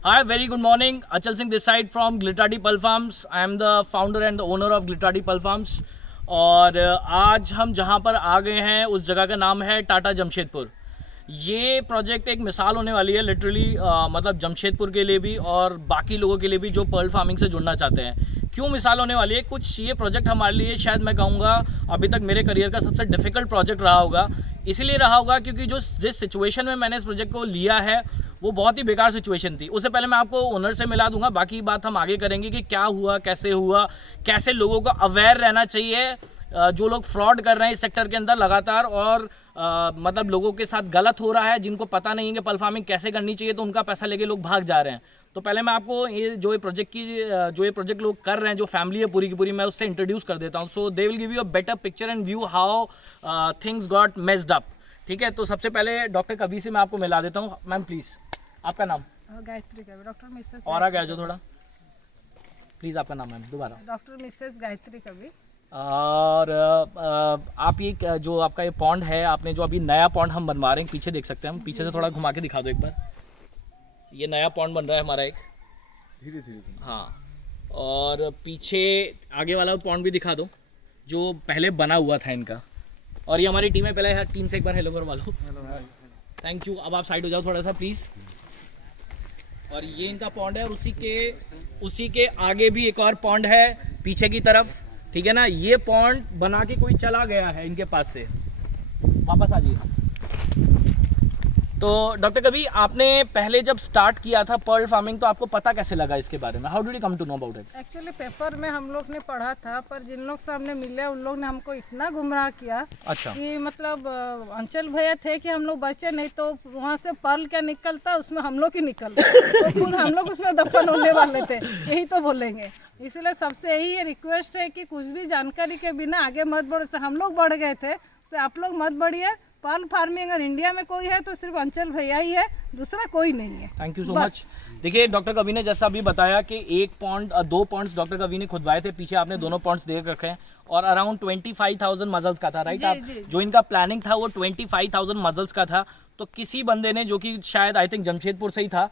Hi, very good morning. Achal Singh this side from Glitadi Pulp Farms. I am the founder and the owner of Glitadi Pulp Farms. और आज हम जहाँ पर आ गए हैं उस जगह का नाम है टाटा जमशेदपुर। ये प्रोजेक्ट एक मिसाल होने वाली है लिटरली, मतलब जमशेदपुर के लिए भी और बाकी लोगों के लिए भी जो पर्ल फार्मिंग से जुड़ना चाहते हैं। क्यों मिसाल होने वाली है? कुछ ये प्रोजेक्ट हमारे लिए शायद मैं कहूँगा अभी तक मेरे करियर का सबसे डिफ़िकल्ट प्रोजेक्ट रहा होगा। इसलिए रहा होगा क्योंकि जिस सिचुएशन में मैंने इस प्रोजेक्ट को लिया है वो बहुत ही बेकार सिचुएशन थी। उससे पहले मैं आपको ओनर से मिला दूंगा, बाकी बात हम आगे करेंगे कि क्या हुआ, कैसे लोगों को अवेयर रहना चाहिए। जो लोग फ्रॉड कर रहे हैं इस सेक्टर के अंदर लगातार और मतलब लोगों के साथ गलत हो रहा है, जिनको पता नहीं है कि पर्ल फार्मिंग कैसे करनी चाहिए, तो उनका पैसा लेके लोग भाग जा रहे हैं। तो पहले मैं आपको ये प्रोजेक्ट लोग कर रहे हैं, जो फैमिली है पूरी की पूरी, मैं उससे इंट्रोड्यूस कर देता हूँ। So they will give you a better picture and view how things got messed up. ठीक है, तो सबसे पहले डॉक्टर कबीर से मैं आपको मिला देता हूँ। मैम प्लीज़ आपका नाम? गायत्री कवि। डॉक्टर मिसेस और आ गया जो थोड़ा प्लीज़ आपका नाम मैम दोबारा? डॉक्टर मिसेस गायत्री कवि। और आप ये जो आपका ये पॉन्ड है, आपने जो अभी नया पॉन्ड हम बनवा रहे हैं, पीछे देख सकते हैं हम, पीछे से थोड़ा घुमा के दिखा दो एक बार। ये नया पॉन्ड बन रहा है हमारा एक, धीरे धीरे। हाँ, और पीछे आगे वाला पॉन्ड भी दिखा दो जो पहले बना हुआ था इनका। और ये हमारी टीम है, पहले टीम से एक बार हेलो करवा लो। Thank you. अब आप साइड हो जाओ थोड़ा सा प्लीज़। और ये इनका पॉन्ड है और उसी के आगे भी एक और पॉन्ड है पीछे की तरफ, ठीक है ना। ये पॉन्ड बना के कोई चला गया है इनके पास से, वापस आ जाइए। तो डॉक्टर कभी आपने पहले जब स्टार्ट किया था पर्ल फार्मिंग, तो आपको पता कैसे लगा इसके बारे में? How did you come to know about it? Actually paper में हम लोग ने पढ़ा था, पर जिन लोग सामने मिले उन लोग ने हमको इतना गुमराह किया। अच्छा। कि मतलब अंचल भैया थे कि हम लोग बचे नहीं तो वहाँ से पर्ल क्या निकलता उसमें हम लोग ही निकलते तो खुद हम लोग उसमें दफन होने वाले थे, यही तो बोलेंगे। इसलिए सबसे यही रिक्वेस्ट है कि कुछ भी जानकारी के बिना आगे मत बढ़ो। हम लोग बढ़ गए थे, उससे आप लोग मत बढ़िए। पर्ल फार्मिंग अगर इंडिया में कोई है तो सिर्फ अंचल भैया ही है, दूसरा कोई नहीं है। Thank you so much. देखिए डॉक्टर कवि ने जैसा अभी बताया कि दो पॉइंट्स डॉक्टर कवि ने खुदवाए थे, पीछे आपने दोनों पॉइंट्स देख रखे हैं और अराउंड 25,000 मजल्स का था, राइट? आप जो इनका प्लानिंग था वो 25,000 मजल्स का था। तो किसी बंदे ने, जो कि शायद आई थिंक जमशेदपुर से ही था,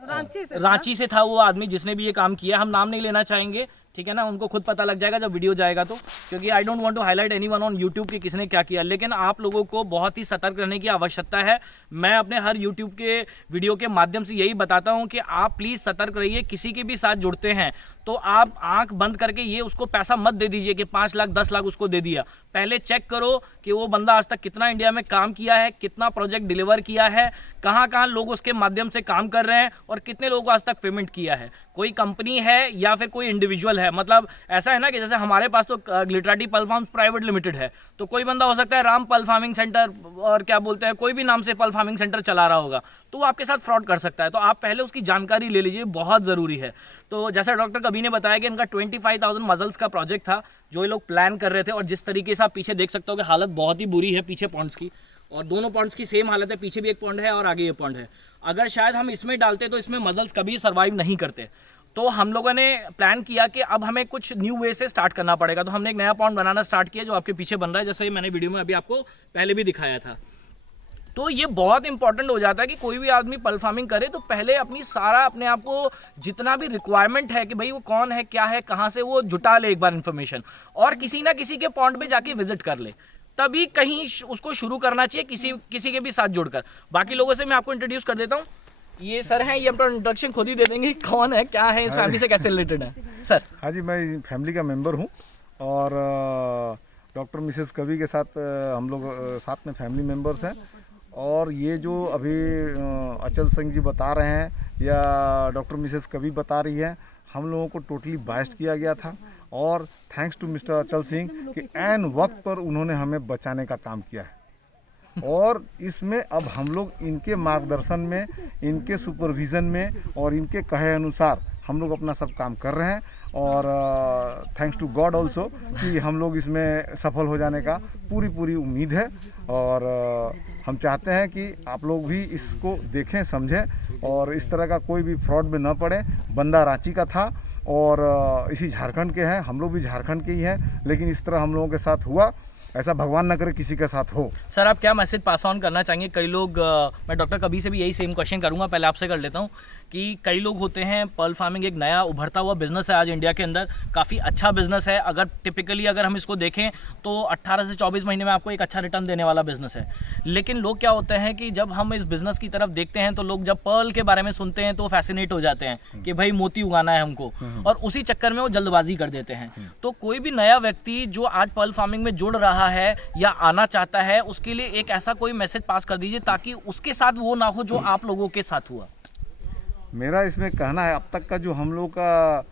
रांची से था वो आदमी जिसने भी ये काम किया, हम नाम नहीं लेना चाहेंगे, ठीक है ना। उनको खुद पता लग जाएगा जब वीडियो जाएगा तो, क्योंकि I don't want to highlight anyone on YouTube कि किसने क्या किया। लेकिन आप लोगों को बहुत ही सतर्क रहने की आवश्यकता है। मैं अपने हर यूट्यूब के वीडियो के माध्यम से यही बताता हूं कि आप प्लीज़ सतर्क रहिए। किसी के भी साथ जुड़ते हैं तो आप आंख बंद करके ये उसको पैसा मत दे दीजिए कि 5 लाख 10 लाख उसको दे दिया। पहले चेक करो कि वो बंदा आज तक कितना इंडिया में काम किया है, कितना प्रोजेक्ट डिलीवर किया है, कहाँ कहाँ लोग उसके माध्यम से काम कर रहे हैं और कितने लोगों को आज तक पेमेंट किया है। कोई कंपनी है या फिर कोई इंडिविजुअल है, मतलब ऐसा है ना कि जैसे हमारे पास तो ग्लिटराडी पल्प फार्म्स प्राइवेट लिमिटेड है, तो कोई बंदा हो सकता है राम पल्प फार्मिंग सेंटर और क्या बोलते हैं कोई भी नाम से पल्प फार्मिंग सेंटर चला रहा होगा, तो वो आपके साथ फ्रॉड कर सकता है। तो आप पहले उसकी जानकारी ले लीजिए, बहुत ज़रूरी है। तो जैसा डॉक्टर कबीर ने बताया कि इनका 25,000 मजल्स का प्रोजेक्ट था जो ये लोग प्लान कर रहे थे। और जिस तरीके से आप पीछे देख सकते हो कि हालत बहुत ही बुरी है पीछे पॉन्ड्स की, और दोनों पॉन्ड्स की सेम हालत है, पीछे भी एक पॉन्ड है और आगे ये पॉन्ड है। अगर शायद हम इसमें डालते तो इसमें मजल्स कभी सर्वाइव नहीं करते। तो हम लोगों ने प्लान किया कि अब हमें कुछ न्यू वे से स्टार्ट करना पड़ेगा। तो हमने एक नया पॉन्ड बनाना स्टार्ट किया जो आपके पीछे बन रहा है, जैसे मैंने वीडियो में अभी आपको पहले भी दिखाया था। तो ये बहुत इंपॉर्टेंट हो जाता है कि कोई भी आदमी पर्ल फार्मिंग करे तो पहले अपने आप को जितना भी रिक्वायरमेंट है कि भाई वो कौन है, क्या है, कहाँ से, वो जुटा ले एक बार इन्फॉर्मेशन, और किसी ना किसी के पॉन्ड पे जाके विजिट कर ले, तभी कहीं उसको शुरू करना चाहिए किसी के भी साथ जुड़कर। बाकी लोगों से मैं आपको इंट्रोड्यूस कर देता हूँ। ये सर हैं, ये अपना इंट्रोडक्शन खुद ही दे देंगे, कौन है, क्या है, इस फैमिली से कैसे रिलेटेड है सर? हाँ जी, मैं फैमिली का मेंबर हूँ और डॉक्टर मिसेस कवि के साथ हम लोग साथ में फैमिली मेंबर्स हैं। और ये जो अभी अचल सिंह जी बता रहे हैं या डॉक्टर मिसेस कवि बता रही है, हम लोगों को टोटली बाइस्ट किया गया था। और थैंक्स टू मिस्टर अचल सिंह कि ऐन वक्त पर उन्होंने हमें बचाने का काम किया है। और इसमें अब हम लोग इनके मार्गदर्शन में, इनके सुपरविज़न में और इनके कहे अनुसार हम लोग अपना सब काम कर रहे हैं। और थैंक्स टू गॉड ऑल्सो कि हम लोग इसमें सफल हो जाने का पूरी उम्मीद है। और हम चाहते हैं कि आप लोग भी इसको देखें, समझें और इस तरह का कोई भी फ्रॉड में न पड़े। बंदा रांची का था और इसी झारखंड के हैं, हम लोग भी झारखंड के ही हैं, लेकिन इस तरह हम लोगों के साथ हुआ ऐसा भगवान न करे किसी के साथ हो। सर आप क्या मैसेज पास ऑन करना चाहेंगे? कई लोग मैं डॉक्टर कबीर से भी यही सेम क्वेश्चन करूंगा, पहले आपसे कर लेता हूं कि कई लोग होते हैं, पर्ल फार्मिंग एक नया उभरता हुआ बिजनेस है आज इंडिया के अंदर, काफ़ी अच्छा बिजनेस है। अगर टिपिकली अगर हम इसको देखें तो 18 से 24 महीने में आपको एक अच्छा रिटर्न देने वाला बिजनेस है। लेकिन लोग क्या होते हैं कि जब हम इस बिजनेस की तरफ देखते हैं तो लोग जब पर्ल के बारे में सुनते हैं तो फैसिनेट हो जाते हैं कि भाई मोती उगाना है हमको, और उसी चक्कर में वो जल्दबाजी कर देते हैं। तो कोई भी नया व्यक्ति जो आज पर्ल फार्मिंग में जुड़ रहा है या आना चाहता है, उसके लिए एक ऐसा कोई मैसेज पास कर दीजिए ताकि उसके साथ वो ना हो जो आप लोगों के साथ हुआ। मेरा इसमें कहना है, अब तक का जो हम लोग का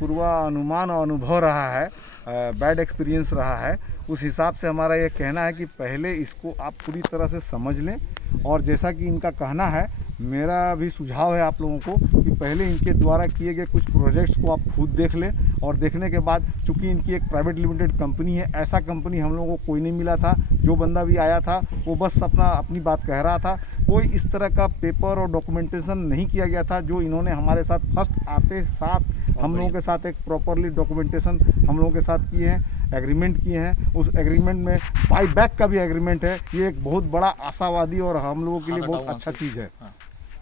पूर्वानुमान और अनुभव रहा है, बैड एक्सपीरियंस रहा है, उस हिसाब से हमारा ये कहना है कि पहले इसको आप पूरी तरह से समझ लें। और जैसा कि इनका कहना है, मेरा भी सुझाव है आप लोगों को कि पहले इनके द्वारा किए गए कुछ प्रोजेक्ट्स को आप खुद देख लें, और देखने के बाद चूंकि इनकी एक प्राइवेट लिमिटेड कंपनी है, ऐसा कंपनी हम लोगों को कोई नहीं मिला था। जो बंदा भी आया था वो बस अपनी बात कह रहा था, कोई इस तरह का पेपर और डॉक्यूमेंटेशन नहीं किया गया था। जो इन्होंने हमारे साथ फर्स्ट आते साथ हम लोगों के साथ एक प्रॉपरली डॉक्यूमेंटेशन हम लोगों के साथ किए हैं, एग्रीमेंट किए हैं। उस एग्रीमेंट में बाई बैक का भी एग्रीमेंट है। ये एक बहुत बड़ा आशावादी और हम लोगों के लिए बहुत अच्छा चीज़ है।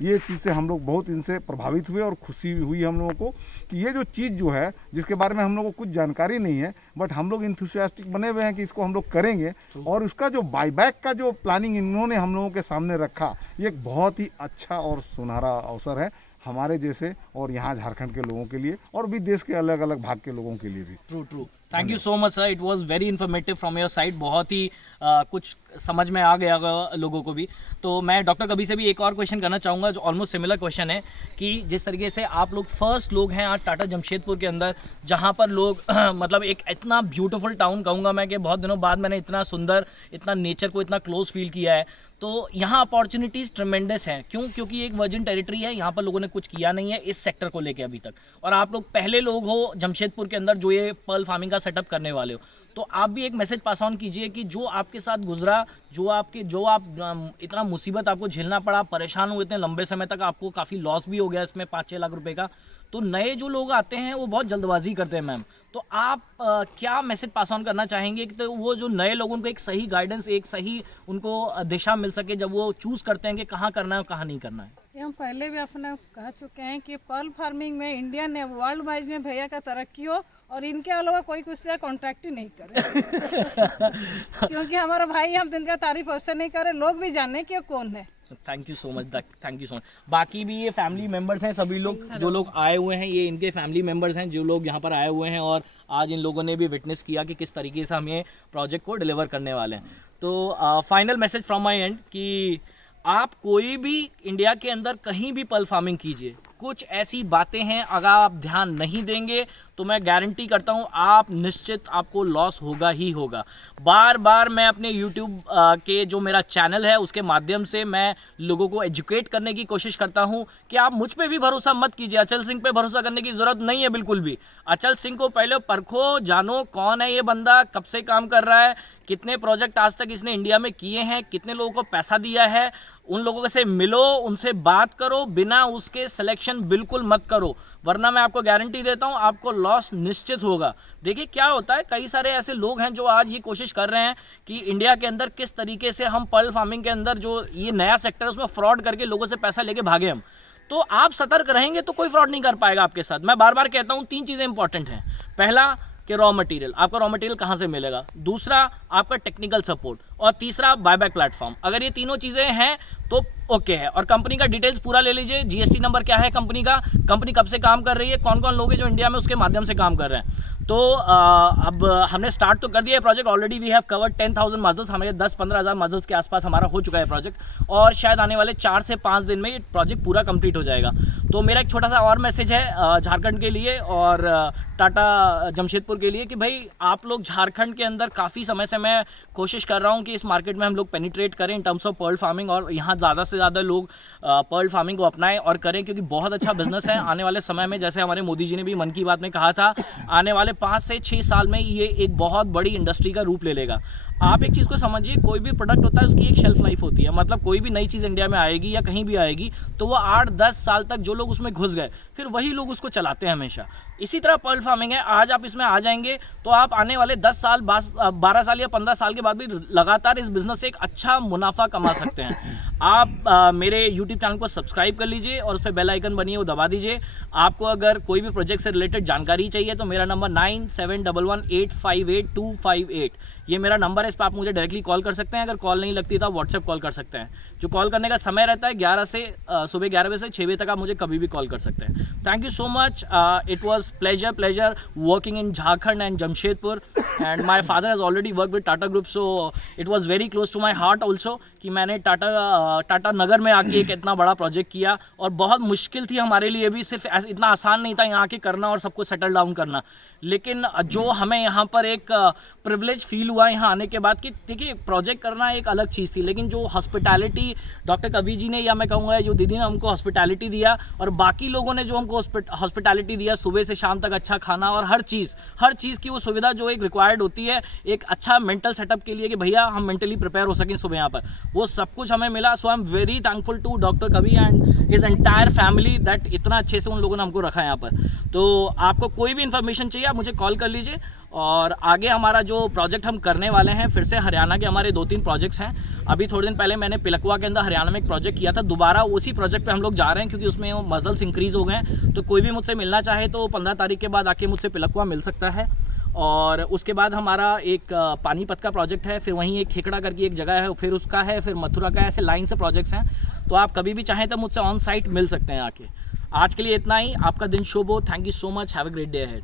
ये चीज़ से हम लोग बहुत इनसे प्रभावित हुए और खुशी हुई हम लोगों को कि ये जो चीज़ जो है, जिसके बारे में हम लोगों को कुछ जानकारी नहीं है, बट हम लोग इंथुसियास्टिक बने हुए हैं कि इसको हम लोग करेंगे। और उसका जो बाईबैक का जो प्लानिंग इन्होंने हम लोगों के सामने रखा, ये एक बहुत ही अच्छा और सुनहरा अवसर है हमारे जैसे और यहाँ झारखंड के लोगों के लिए, और भी देश के अलग अलग भाग के लोगों के लिए भी। True. Thank you so much sir, it was very informative from your side. बहुत ही कुछ समझ में आ गया लोगों को भी। तो मैं डॉक्टर कबीर से भी एक और क्वेश्चन करना चाहूँगा जो ऑलमोस्ट सिमिलर क्वेश्चन है कि जिस तरीके से आप लोग फर्स्ट लोग हैं आज टाटा जमशेदपुर के अंदर, जहाँ पर लोग मतलब एक इतना ब्यूटीफुल टाउन कहूँगा मैं कि बहुत दिनों बाद मैंने इतना सुंदर, इतना नेचर को इतना क्लोज फील किया है। तो यहाँ अपॉर्चुनिटीज़ ट्रेमेंडस हैं। क्यों? क्योंकि एक वर्जिन टेरिटरी है, यहाँ पर लोगों ने कुछ किया नहीं है इस सेक्टर को लेके अभी तक, और आप लोग पहले लोग हो जमशेदपुर के अंदर जो ये पर्ल फार्मिंग का सेटअप करने वाले हो। तो आप भी एक मैसेज पास ऑन कीजिए कि जो आपके साथ गुजरा, जो आप इतना मुसीबत आपको झेलना पड़ा, परेशान हुए इतने लंबे समय तक, आपको काफ़ी लॉस भी हो गया इसमें 5-6 लाख रुपए का। तो नए जो लोग आते हैं वो बहुत जल्दबाजी करते हैं मैम, तो आप क्या मैसेज पास ऑन करना चाहेंगे कि तो वो जो नए लोगों को एक सही गाइडेंस, एक सही उनको दिशा मिल सके जब वो चूज़ करते हैं कि कहाँ करना है और कहाँ नहीं करना है? ये हम पहले भी अपने कह चुके हैं कि पर्ल फार्मिंग में इंडिया ने वर्ल्ड वाइज में भैया का तरक्की हो, और इनके अलावा कोई कुछ से कॉन्ट्रैक्ट ही नहीं करे। क्योंकि हमारा भाई, हम जिनका तारीफ उससे नहीं करें, लोग भी जाने कि कौन है। Thank you so much, thank you so much. बाकी भी ये फैमिली मेंबर्स हैं, सभी लोग जो लोग आए हुए हैं, ये इनके फैमिली मेंबर्स हैं जो लोग यहाँ पर आए हुए हैं, और आज इन लोगों ने भी विटनेस किया कि किस तरीके से हम ये प्रोजेक्ट को डिलीवर करने वाले हैं। तो final message from my and कि आप कोई भी इंडिया के अंदर कहीं भी पर्ल फार्मिंग कीजिए, कुछ ऐसी बातें हैं अगर आप ध्यान नहीं देंगे तो मैं गारंटी करता हूं आप निश्चित आपको लॉस होगा ही होगा। बार बार मैं अपने YouTube के जो मेरा चैनल है उसके माध्यम से मैं लोगों को एजुकेट करने की कोशिश करता हूं कि आप मुझ पे भी भरोसा मत कीजिए, अचल सिंह पे भरोसा करने की ज़रूरत नहीं है बिल्कुल भी। अचल सिंह को पहले परखो, जानो कौन है ये बंदा, कब से काम कर रहा है, कितने प्रोजेक्ट आज तक इसने इंडिया में किए हैं, कितने लोगों को पैसा दिया है, उन लोगों से मिलो, उनसे बात करो, बिना उसके सिलेक्शन बिल्कुल मत करो, वरना मैं आपको गारंटी देता हूं आपको लॉस निश्चित होगा। देखिए क्या होता है, कई सारे ऐसे लोग हैं जो आज ये कोशिश कर रहे हैं कि इंडिया के अंदर किस तरीके से हम पर्ल फार्मिंग के अंदर जो ये नया सेक्टर है उसमें फ्रॉड करके लोगों से पैसा लेके भागे हम। तो आप सतर्क रहेंगे तो कोई फ्रॉड नहीं कर पाएगा आपके साथ। मैं बार बार कहता हूँ 3 चीज़ें इंपॉर्टेंट हैं। पहला कि रॉ मटेरियल, आपका रॉ मटेरियल कहाँ से मिलेगा, दूसरा आपका टेक्निकल सपोर्ट, और तीसरा बायबैक प्लेटफॉर्म। अगर ये तीनों चीज़ें हैं तो ओके है। और कंपनी का डिटेल्स पूरा ले लीजिए, जीएसटी नंबर क्या है कंपनी का, कंपनी कब से काम कर रही है, कौन कौन लोग हैं जो इंडिया में उसके माध्यम से काम कर रहे हैं। तो अब हमने स्टार्ट तो कर दिया है project, already we have covered 10,000 muzzles, हमारे 10-15 हज़ार मजल्स के आसपास हमारा हो चुका है प्रोजेक्ट, और शायद आने वाले 4 से 5 दिन में ये प्रोजेक्ट पूरा कंप्लीट हो जाएगा। तो मेरा एक छोटा सा और मैसेज है झारखंड के लिए और टाटा जमशेदपुर के लिए कि भाई आप लोग झारखंड के अंदर काफ़ी समय से मैं कोशिश कर रहा हूँ कि इस मार्केट में हम लोग पेनिट्रेट करें in terms of pearl farming, और यहाँ ज़्यादा से ज़्यादा लोग पर्ल फार्मिंग को अपनाएं और करें, क्योंकि बहुत अच्छा बिजनेस है। आने वाले समय में जैसे हमारे मोदी जी ने भी मन की बात में कहा था, आने वाले 5 से 6 साल में ये एक बहुत बड़ी इंडस्ट्री का रूप ले लेगा। आप एक चीज़ को समझिए, कोई भी प्रोडक्ट होता है उसकी एक शेल्फ लाइफ होती है। मतलब कोई भी नई चीज़ इंडिया में आएगी या कहीं भी आएगी तो वो 8-10 साल तक जो लोग उसमें घुस गए फिर वही लोग उसको चलाते हैं हमेशा। इसी तरह पर्ल फार्मिंग है, आज आप इसमें आ जाएंगे तो आप आने वाले 10 साल 12 साल या 15 साल के बाद भी लगातार इस बिज़नेस से एक अच्छा मुनाफा कमा सकते हैं। आप मेरे यूट्यूब चैनल को सब्सक्राइब कर लीजिए और उस पर बेल आइकन बनी है वो दबा दीजिए। आपको अगर कोई भी प्रोजेक्ट से रिलेटेड जानकारी चाहिए तो मेरा नंबर 9711858258 ये मेरा नंबर है, इस पर आप मुझे डायरेक्टली कॉल कर सकते हैं। अगर कॉल नहीं लगती तो आप व्हाट्सएप कॉल कर सकते हैं। जो कॉल करने का समय रहता है 11 से सुबह 11 बजे से 6 बजे तक आप मुझे कभी भी कॉल कर सकते हैं। Thank you so much. It was pleasure working in Jharkhand and Jamshedpur and my father has already work with Tata group, so it was very close to my heart also कि मैंने टाटा नगर में आके एक इतना बड़ा प्रोजेक्ट किया। और बहुत मुश्किल थी हमारे लिए भी, सिर्फ इतना आसान नहीं था यहाँ आके करना और सबको सेटल डाउन करना। लेकिन जो हमें यहाँ पर एक प्रिविलेज फील हुआ यहाँ आने के बाद कि देखिए प्रोजेक्ट करना एक अलग चीज़ थी, लेकिन जो हॉस्पिटैलिटी डॉक्टर कवि जी ने या मैं कहूँगा जो दीदी ने हमको हॉस्पिटैलिटी दिया और बाकी लोगों ने जो हमको हॉस्पिटैलिटी दिया, सुबह से शाम तक अच्छा खाना और हर चीज़ की वो सुविधा जो एक रिक्वायर्ड होती है एक अच्छा मेंटल सेटअप के लिए कि भैया हम मेंटली प्रिपेयर हो सकें सुबह यहाँ पर, वो सब कुछ हमें मिला। So I am very thankful to doctor Kavi and his entire family that इतना अच्छे से उन लोगों ने हमको रखा है यहाँ पर। तो आपको कोई भी इन्फॉर्मेशन चाहिए आप मुझे कॉल कर लीजिए। और आगे हमारा जो प्रोजेक्ट हम करने वाले हैं, फिर से हरियाणा के हमारे 2-3 प्रोजेक्ट्स हैं। अभी थोड़े दिन पहले मैंने पिलकुआ के अंदर हरियाणा में एक प्रोजेक्ट किया था, दोबारा उसी प्रोजेक्ट पे हम लोग जा रहे हैं क्योंकि उसमें मसल्स इंक्रीज़ हो गए हैं। तो कोई भी मुझसे मिलना चाहे तो 15 तारीख के बाद आके मुझसे पिलकुआ मिल सकता है। और उसके बाद हमारा एक पानीपत का प्रोजेक्ट है, फिर वहीं एक खेकड़ा करके एक जगह है, फिर उसका है, फिर मथुरा का है, ऐसे लाइन से प्रोजेक्ट्स हैं। तो आप कभी भी चाहें तो मुझसे ऑन साइट मिल सकते हैं आके। आज के लिए इतना ही। आपका दिन शुभ हो। Thank you so much. Have a great day ahead.